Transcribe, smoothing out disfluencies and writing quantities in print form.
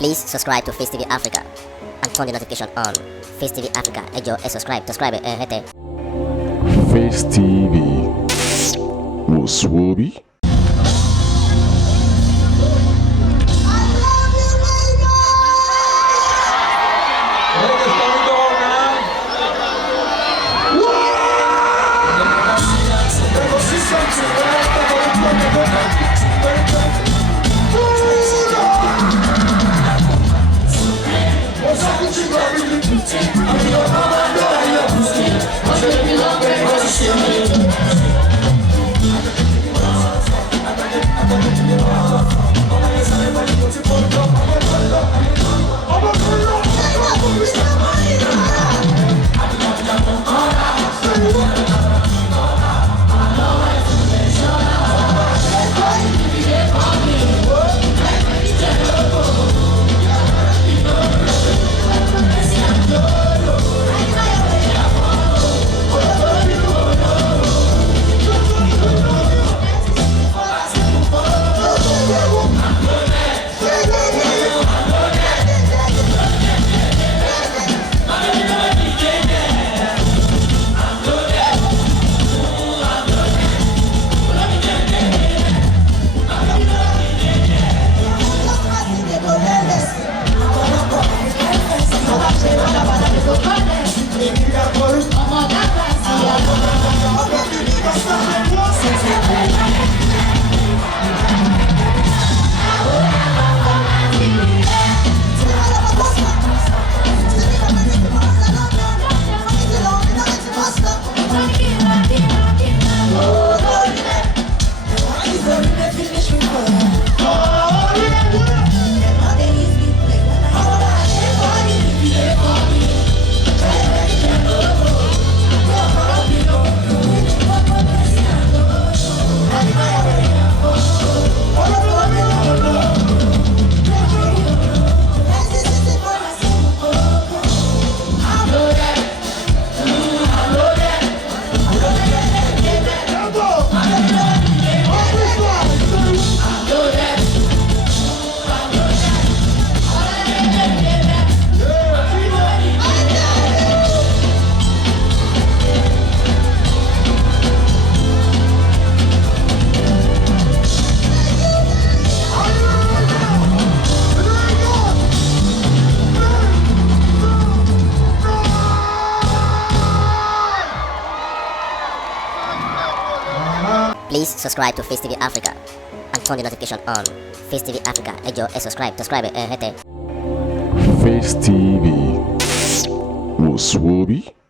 Please subscribe to Facetv Africa and turn the notification on. Facetv Africa, ẹ jọ̀ọ́ subscribe hete. Face TV was Swoby. Please subscribe to Facetv Africa and turn the notification on. Facetv Africa, ẹ jọ̀ọ́ subscribe hete. Face TV was Swoby.